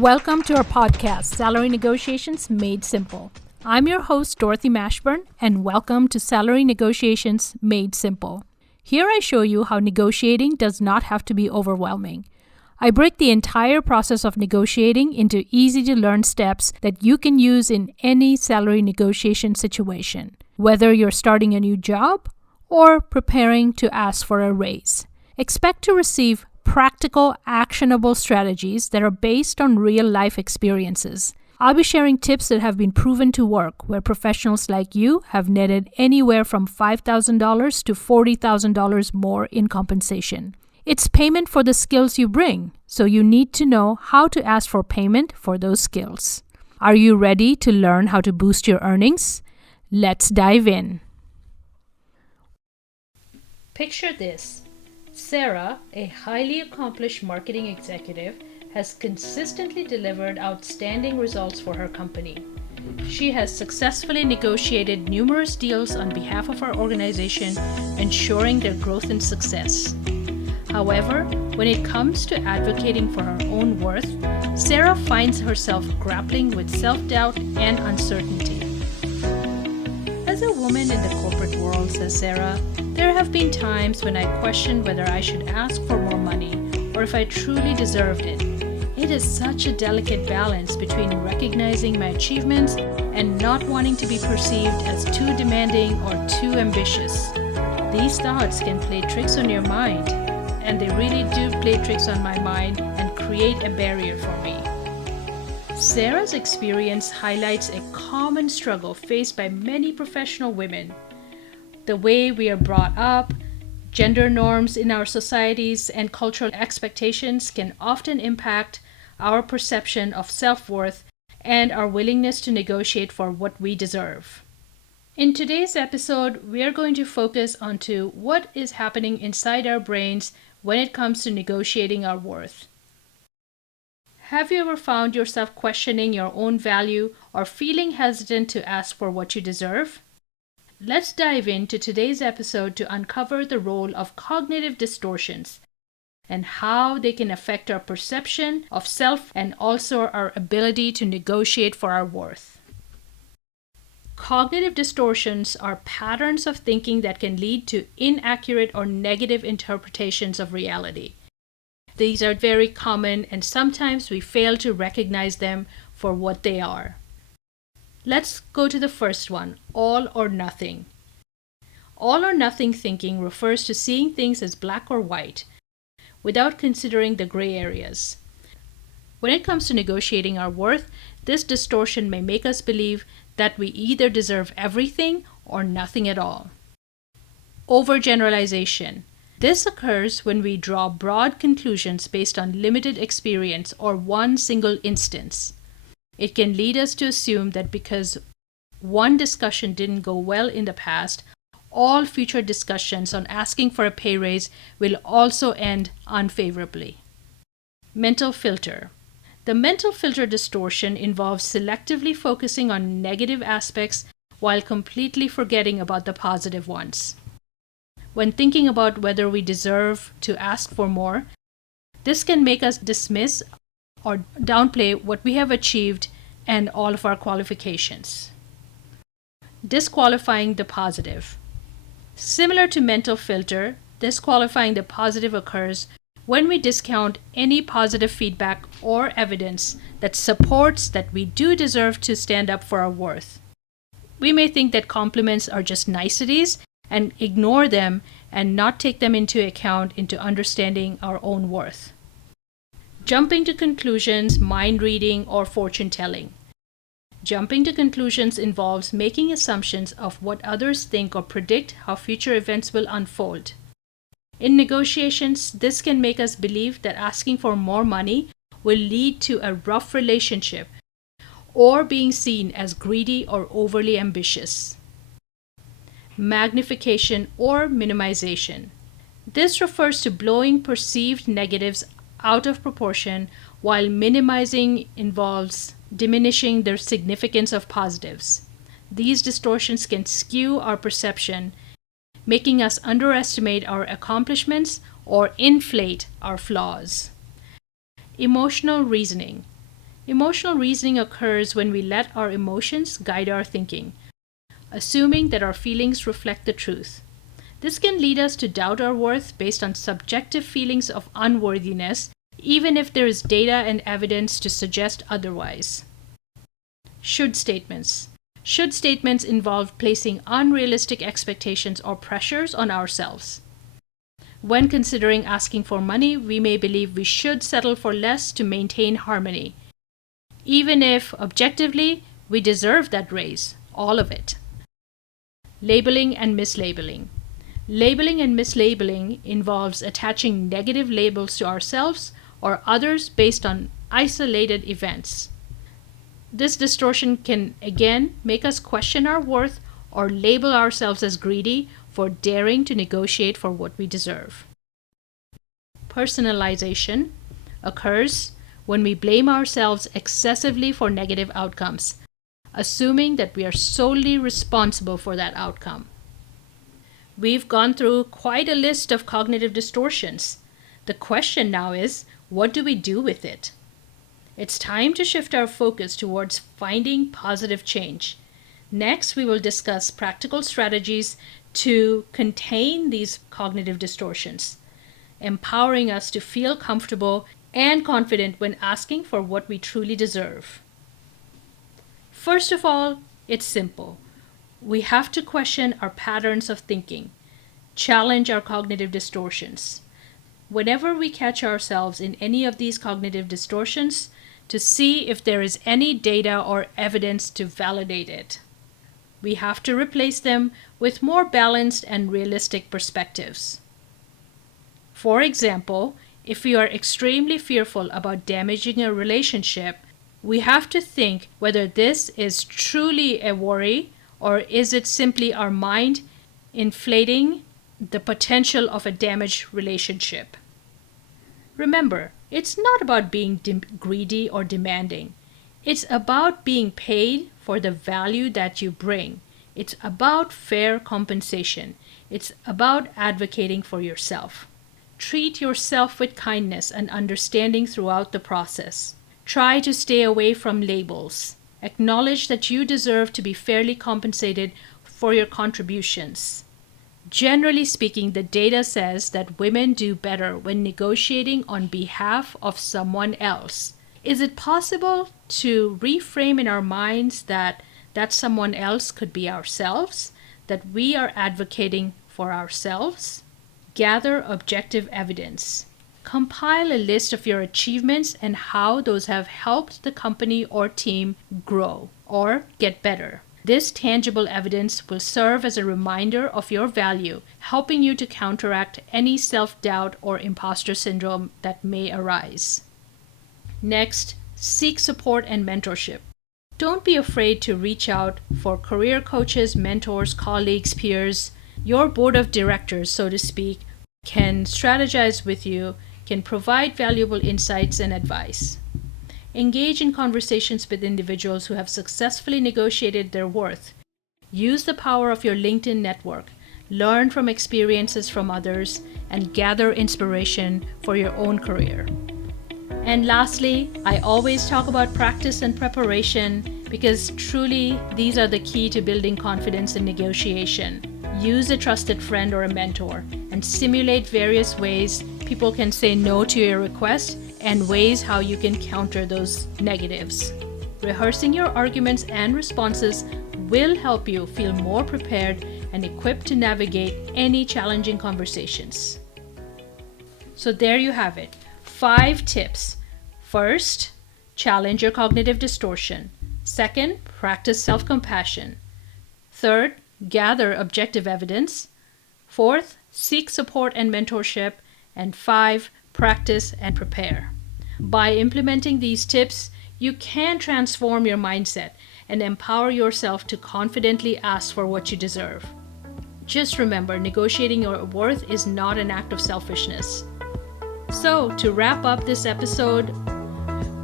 Welcome to our podcast, Salary Negotiations Made Simple. I'm your host, Dorothy Mashburn, and welcome to Salary Negotiations Made Simple. Here I show you how negotiating does not have to be overwhelming. I break the entire process of negotiating into easy-to-learn steps that you can use in any salary negotiation situation, whether you're starting a new job or preparing to ask for a raise. Expect to receive practical, actionable strategies that are based on real-life experiences. I'll be sharing tips that have been proven to work, where professionals like you have netted anywhere from $5,000 to $40,000 more in compensation. It's payment for the skills you bring, so you need to know how to ask for payment for those skills. Are you ready to learn how to boost your earnings? Let's dive in. Picture this. Sarah, a highly accomplished marketing executive, has consistently delivered outstanding results for her company. She has successfully negotiated numerous deals on behalf of her organization, ensuring their growth and success. However, when it comes to advocating for her own worth, Sarah finds herself grappling with self-doubt and uncertainty. As a woman in the corporate world, says Sarah, there have been times when I questioned whether I should ask for more money or if I truly deserved it. It is such a delicate balance between recognizing my achievements and not wanting to be perceived as too demanding or too ambitious. These thoughts can play tricks on your mind, and they really do play tricks on my mind and create a barrier for me. Sarah's experience highlights a common struggle faced by many professional women. The way we are brought up, gender norms in our societies, and cultural expectations can often impact our perception of self-worth and our willingness to negotiate for what we deserve. In today's episode, we are going to focus on what is happening inside our brains when it comes to negotiating our worth. Have you ever found yourself questioning your own value or feeling hesitant to ask for what you deserve? Let's dive into today's episode to uncover the role of cognitive distortions and how they can affect our perception of self and also our ability to negotiate for our worth. Cognitive distortions are patterns of thinking that can lead to inaccurate or negative interpretations of reality. These are very common, and sometimes we fail to recognize them for what they are. Let's go to the first one, all or nothing. All or nothing thinking refers to seeing things as black or white, without considering the gray areas. When it comes to negotiating our worth, this distortion may make us believe that we either deserve everything or nothing at all. Overgeneralization. This occurs when we draw broad conclusions based on limited experience or one single instance. It can lead us to assume that because one discussion didn't go well in the past, all future discussions on asking for a pay raise will also end unfavorably. Mental filter. The mental filter distortion involves selectively focusing on negative aspects while completely forgetting about the positive ones. When thinking about whether we deserve to ask for more, this can make us dismiss or downplay what we have achieved and all of our qualifications. Disqualifying the positive. Similar to mental filter, disqualifying the positive occurs when we discount any positive feedback or evidence that supports that we do deserve to stand up for our worth. We may think that compliments are just niceties and ignore them and not take them into account into understanding our own worth. Jumping to conclusions, mind reading, or fortune telling. Jumping to conclusions involves making assumptions of what others think or predict how future events will unfold. In negotiations, this can make us believe that asking for more money will lead to a rough relationship or being seen as greedy or overly ambitious. Magnification or minimization. This refers to blowing perceived negatives out of proportion, while minimizing involves diminishing the significance of positives. These distortions can skew our perception, making us underestimate our accomplishments or inflate our flaws. Emotional reasoning. Emotional reasoning occurs when we let our emotions guide our thinking, assuming that our feelings reflect the truth. This can lead us to doubt our worth based on subjective feelings of unworthiness, even if there is data and evidence to suggest otherwise. Should statements. Should statements involve placing unrealistic expectations or pressures on ourselves. When considering asking for money, we may believe we should settle for less to maintain harmony, even if, objectively, we deserve that raise, all of it. Labeling and mislabeling. Labeling and mislabeling involves attaching negative labels to ourselves or others based on isolated events. This distortion can again make us question our worth or label ourselves as greedy for daring to negotiate for what we deserve. Personalization occurs when we blame ourselves excessively for negative outcomes, assuming that we are solely responsible for that outcome. We've gone through quite a list of cognitive distortions. The question now is, what do we do with it? It's time to shift our focus towards finding positive change. Next, we will discuss practical strategies to contain these cognitive distortions, empowering us to feel comfortable and confident when asking for what we truly deserve. First of all, it's simple. We have to question our patterns of thinking, challenge our cognitive distortions. Whenever we catch ourselves in any of these cognitive distortions, to see if there is any data or evidence to validate it. We have to replace them with more balanced and realistic perspectives. For example, if we are extremely fearful about damaging a relationship, we have to think whether this is truly a worry or is it simply our mind inflating the potential of a damaged relationship. Remember, it's not about being greedy or demanding. It's about being paid for the value that you bring. It's about fair compensation. It's about advocating for yourself. Treat yourself with kindness and understanding throughout the process. Try to stay away from labels. Acknowledge that you deserve to be fairly compensated for your contributions. Generally speaking, the data says that women do better when negotiating on behalf of someone else. Is it possible to reframe in our minds that someone else could be ourselves, that we are advocating for ourselves? Gather objective evidence. Compile a list of your achievements and how those have helped the company or team grow or get better. This tangible evidence will serve as a reminder of your value, helping you to counteract any self-doubt or imposter syndrome that may arise. Next, seek support and mentorship. Don't be afraid to reach out for career coaches, mentors, colleagues, peers. Your board of directors, so to speak, can strategize with you, can provide valuable insights and advice. Engage in conversations with individuals who have successfully negotiated their worth. Use the power of your LinkedIn network. Learn from experiences from others and gather inspiration for your own career. And lastly, I always talk about practice and preparation because truly these are the key to building confidence in negotiation. Use a trusted friend or a mentor and simulate various ways people can say no to your request and ways how you can counter those negatives. Rehearsing your arguments and responses will help you feel more prepared and equipped to navigate any challenging conversations. So there you have it. 5 tips. First, challenge your cognitive distortion. Second, practice self-compassion. Third, gather objective evidence. Fourth, seek support and mentorship. And 5, practice and prepare. By implementing these tips, you can transform your mindset and empower yourself to confidently ask for what you deserve. Just remember, negotiating your worth is not an act of selfishness. So, to wrap up this episode,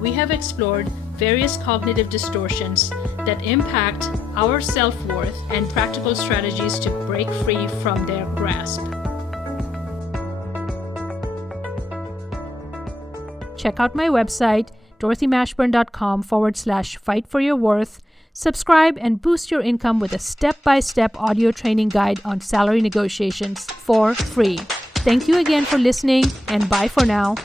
we have explored various cognitive distortions that impact our self-worth and practical strategies to break free from their grasp. Check out my website DorothyMashburn.com/fight for your worth. Subscribe and boost your income with a step-by-step audio training guide on salary negotiations for free. Thank you again for listening, and bye for now.